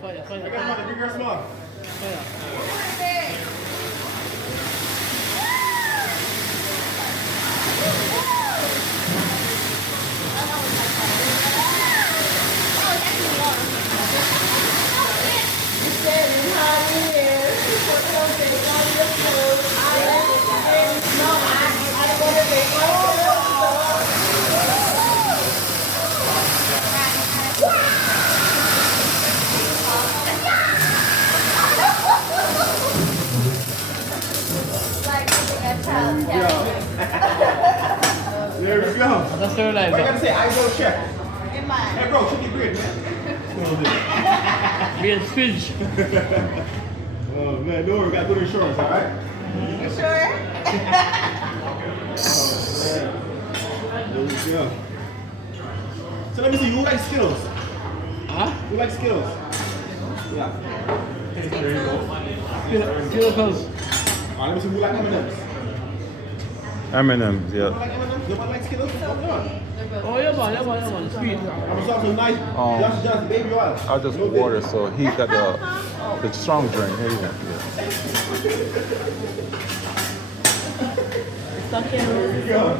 Fire, fire. I got money, big or small. Fire. There we go. That's sterilizer. I gotta say, I go check. Hey bro, check your grid, man. Be a switch. Oh man, don't worry, we got good insurance, alright? You sure? There we go. So let me see, who likes Skittles? Huh? Who likes Skittles? Yeah. There you go. Skittles. Let me see, who likes M&M's? M&M's, yeah. Like M&M's? Nobody likes Skittles? What's going on? Oh, yeah, man, yeah, man, yeah, man. Sweet. I'm gonna some nice, just baby oil. I'll just water, so he got the strong drink. Here you go. Yeah. Something. There we go.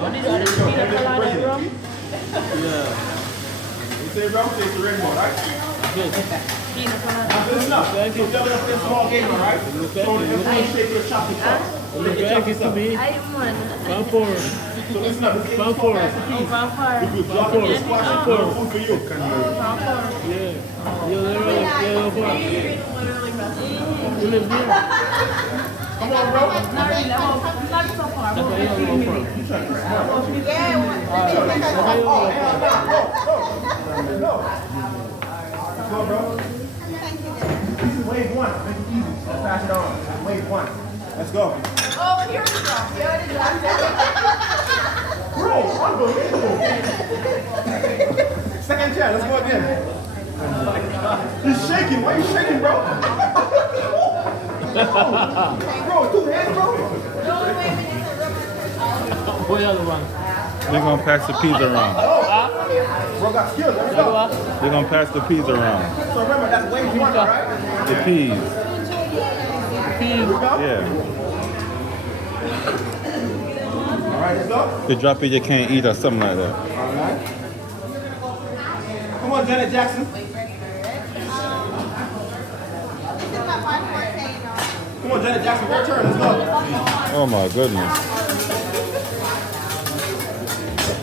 What did you order? Peanut colada rum? Yeah. You say rum, say it's the rainbow, right? Good. Peanut colada. Listen up. You're dealing with a small game, alright? So everyone shake your chocolate cup. Look very good to me. I want. Pound four. So listen up. Pound four. If you drop it, it's squash it, food for you. Yeah. You're literally, you live here. Come on, bro. Not so far. That's where you don't go from. No. Come on, bro. This is wave one. Make it easy. Let's pass it on. Wave one. Let's go. Oh, here we go. Bro, unbelievable. Second chair. Let's go again. He's shaking. Why are you shaking, bro? Bro, two hands, bro. What the other one? They're gonna pass the peas around. Bro got skills. Let's go. They're gonna pass the peas around. So remember, that's wave one, all right? The peas. Here we go. Yeah. All right, let's go. The drop it you can't eat or something like that. All right. Come on, Janet Jackson. Come on, Janet Jackson. Your turn. Let's go. Oh my goodness.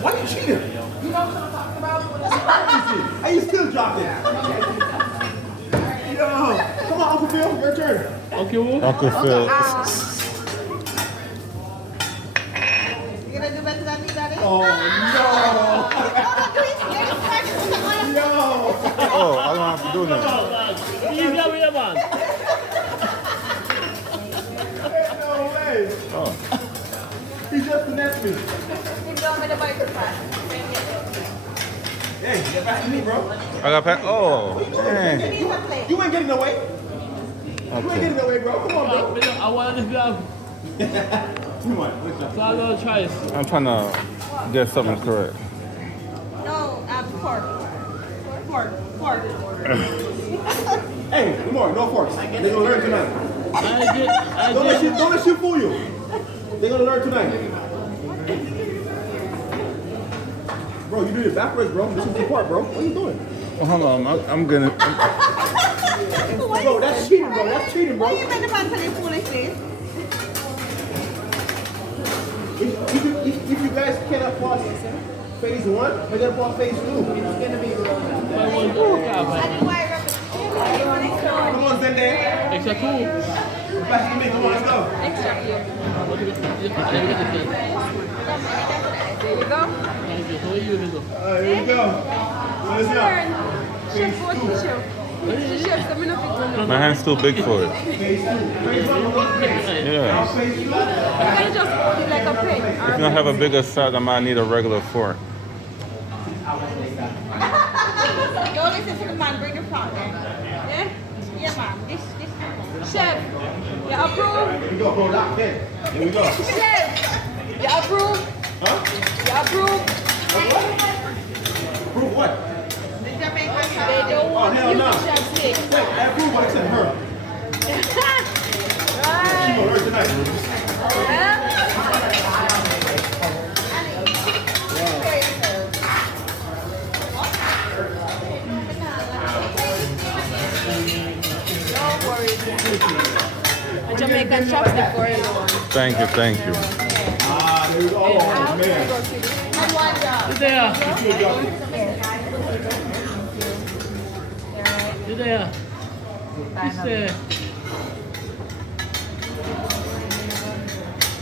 Why are you cheating? You know what I'm talking about? That's crazy. Hey, you still dropped it. Yo. Come on, Uncle Phil. Your turn. Okay, who? Uncle Phil. You gonna do better than me, Daddy? Oh, no. Oh, I don't have to do nothing. Easy over here, man. No way. Oh. He just finessed me. You don't me the bike fast. Hey, get back to me, bro. I got packed. Oh, dang. You ain't getting away. You ain't Okay. getting away, bro. Come on, bro. I want this job. Come on. Let's So I'm gonna try it. I'm trying to get something correct. No, pork. Pork. Hey, come on. No forks. They're going to learn tonight. Don't let you fool you. They're going to learn tonight. Bro, you do it backwards, bro. This is the part, bro. What are you doing? Oh, hold on. I'm gonna. Bro, that's cheating, bro. That's cheating, bro. Why you made the man tell you foolishly? If you guys cannot pass phase one, we're going to pass phase two. I didn't why Come on, Zende. Extra two. Back to me. Come on, let's go. extra here. There you go. Here we go. Let's go. Chef, what is chef? Chef, let me know if it's My hand's too big for it. Phase two. Phase one. Yeah. Phase two. You can just hold it like a pen. If you don't have a bigger side, I might need a regular fork. Don't listen to the man, bring the front there. Yeah? Yeah, man. This. Chef, you approve? Here we go. Hold that pen. Here we go. Chef, you approve? Huh? You approve? Prove what? The Jamaican they don't Oh, want hell you no. to chef A Jamaican chopstick for everyone. Thank you, thank you. Ah, there we go. Oh, man. And one dog. You there? Good job. You there? He's there.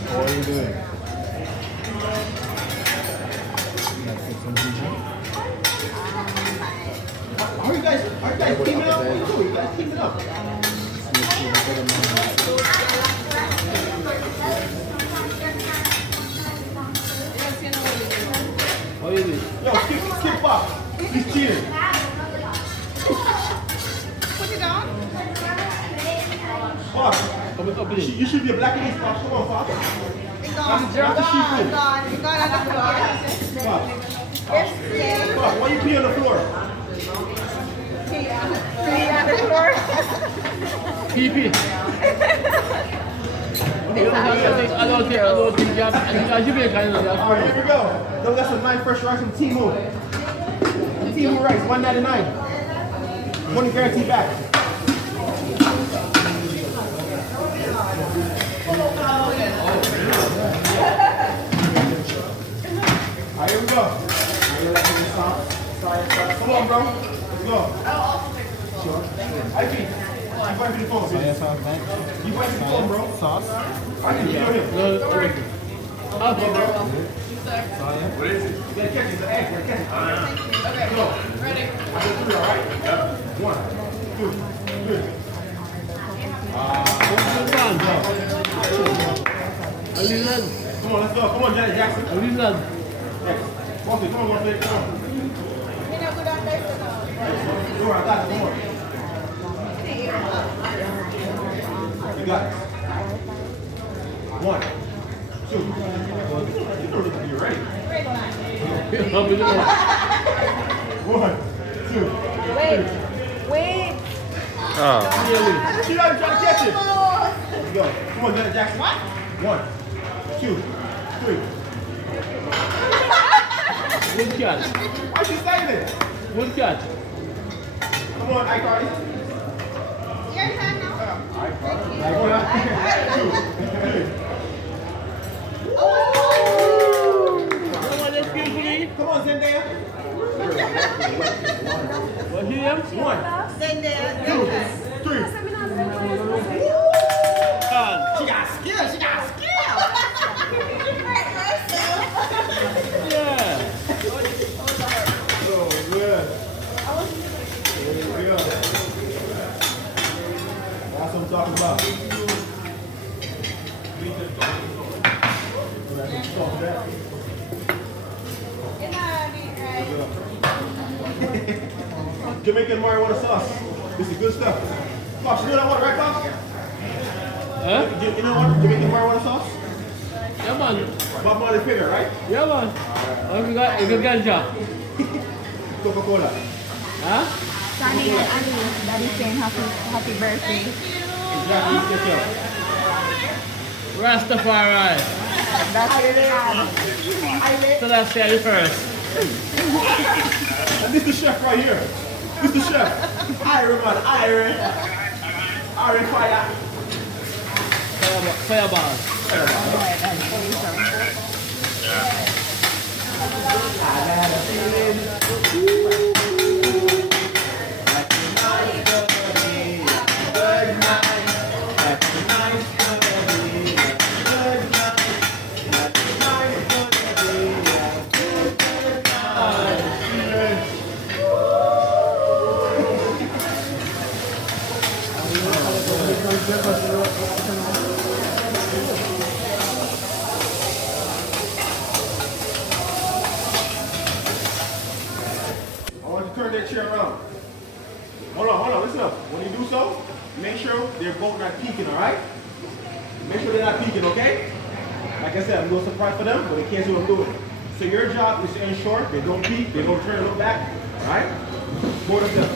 What are you doing? Are you guys teaming up? What are you doing? You guys teaming up? How you doing? Yo, skip up. He's cheating. Put it on. Fox, Come up in. you should be a black ace, Fox. Come on, Fox. It's gone. That's the sheep. Gone. It's gone on the floor. Fox, Yes. Fox, why you pee on the floor? Pee on the floor. PP. I don't think you have. I should be a kind of All right, here we go. Those got some nice fresh rice from Timu. Timu rice, $1.99. Money guarantee back. All right, here we go. Come on, bro. Let's go. Sure. IP. You fight for the phone, please. You fight for the phone, bro. Sauce. I can hear him. Up. What is it? You gotta catch it. It's an egg. You gotta catch it. Okay. Go. Ready. I do 3, all right? Yep. 1, 2, 3. Come on, let's go. Come on, Janet Jackson. Next. Walk it. Come on, walk it. Come on. You know, good on this now. Go around. Come on. You got it. 1, 2. You know that you're ready. 1, 2. Wait. Oh, She not even trying to catch it. Let's go. Come on, Janet Jackson. 1, 2, 3. Good catch. Why she saying it? Good catch. Come on, iCarly. Your turn now. 1, 2, 3. Come on, let's give me. Come on, Zendaya. What him? 1, Then there. 2, 3. She got skill. She got skill. Yeah. Oh, good. There we go. That's what I'm talking about. Jamaican marijuana sauce. This is good stuff. Pops, you know that one, right, Pops? Huh? You know what? Jamaican marijuana sauce? Yeah, man. Bob Marley's favorite, right? Yeah, man. Oh, you got ganja. Coca-Cola. Huh? Sunny and Ali, Daddy saying happy birthday. Exactly. Get yourself. Rastafari. That's what they have. So that's the first. And this is the chef right here. This is the chef. Iron man, iron. Iron fire. Fireball. I want you to turn that chair around. Hold on, listen up. When you do so, make sure they're both not peeking, alright? Make sure they're not peeking, okay? Like I said, I'm a little surprised for them, but they can't see what I'm doing. So your job is to ensure they don't peek, they don't turn and look back, alright? Both of them.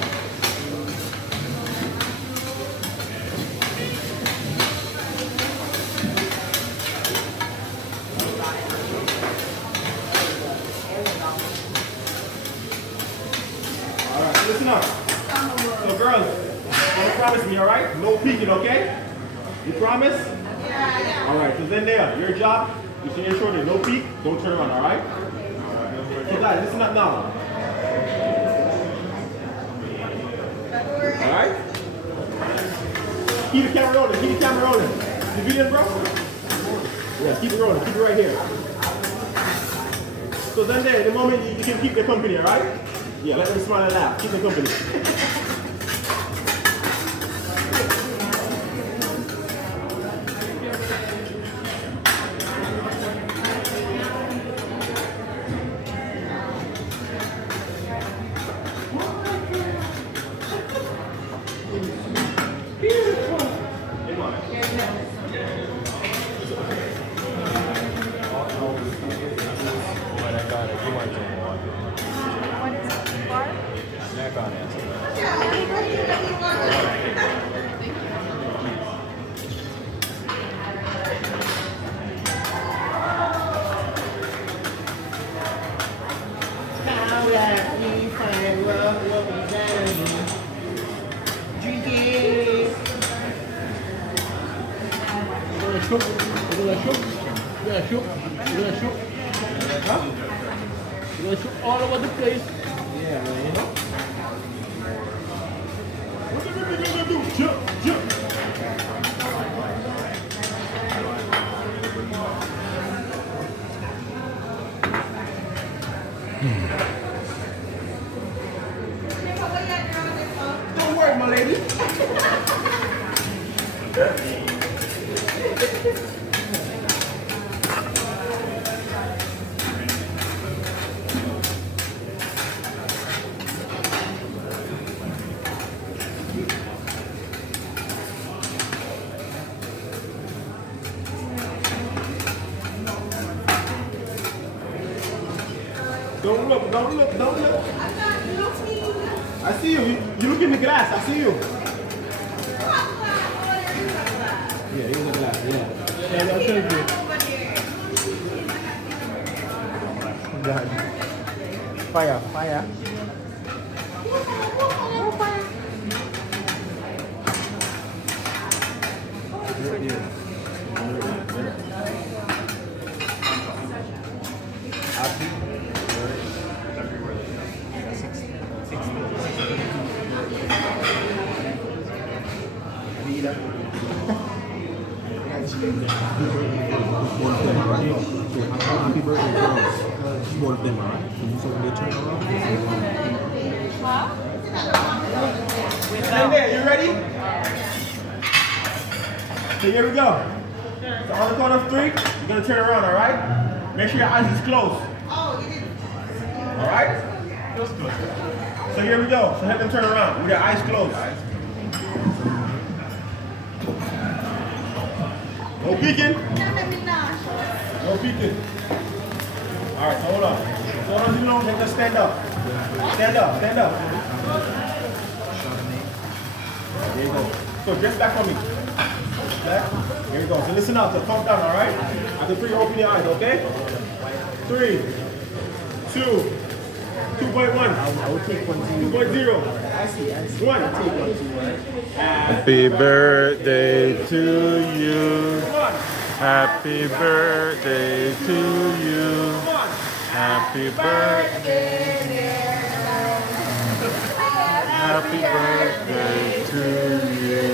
Alright, listen up. So girls, You promise me, all right? No peeking, okay? You promise? Yeah. All right, so then there, your job is to ensure there's no peek, don't turn around, all right? So guys, listen up now. All right? Keep the camera rolling, keep the camera rolling. You video, bro? Yeah, keep it rolling, keep it right here. So then there, the moment you can keep the company, all right? Yeah, let them smile and laugh, keep the company. You're gonna shoot all over the place. Yeah, man, you know? What the fuck are you gonna do? Jump, jump. Don't worry, my lady. Don't look, don't look, don't look. I see you. You look in the glass. I see you. Yeah, in the glass. Yeah. Yeah, I'll tell you. God. Fire, fire. Happy birthday, girls. Both of them, alright? Can you sort of turn around? Stand there, you ready? So here we go. So on the count of 3, you're gonna turn around, alright? Make sure your eyes is closed. Alright? So here we go. So have them turn around with your eyes closed. No peeking. No peeking. Alright, so hold on. So hold on too long, then just stand up. Stand up, stand up. There you go. So just back on me. Back. Here you go. So listen up, so count down, alright? After 3, open your eyes, okay? 3, 2, 2.1. I will take 1, 2. 2.0. I see. 1. I'll take 1, 2. Happy birthday to you. 1. Happy birthday to you. Happy birthday. Happy birthday to you.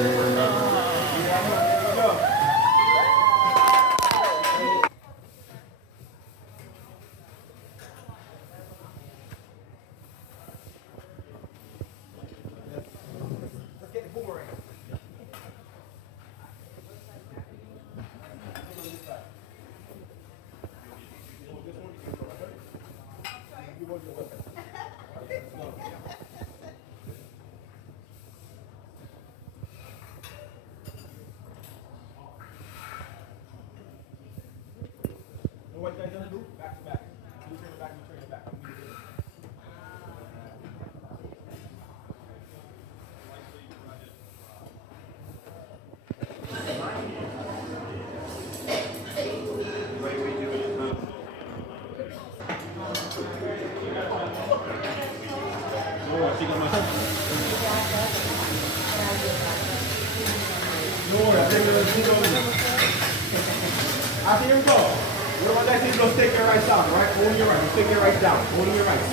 Let's get the boomerang. And what you guys gonna do? Back to back. You turn it back, you turn it back. Oh, she got my After you go, you want that thing to take your rice down, right? Hold your rice. Take your rice down. Hold your rice.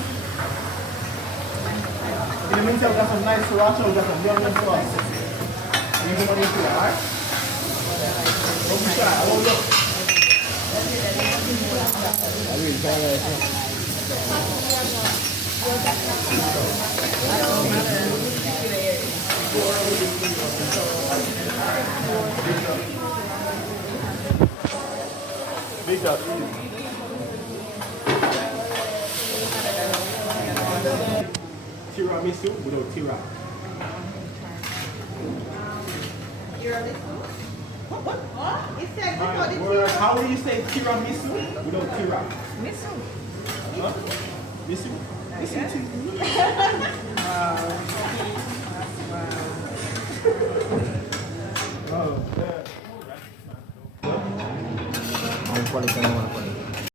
In the meantime, we got some nice sriracha. We got some onion sauce. You can put it here, alright? Don't be shy. I won't look. Big up. Tiramisu without tira. What? It said Alright, before the word. How do you say tiramisu without tira? Miso. Huh? Misu? Misu too. Oh, yeah. Ang quality naman ako.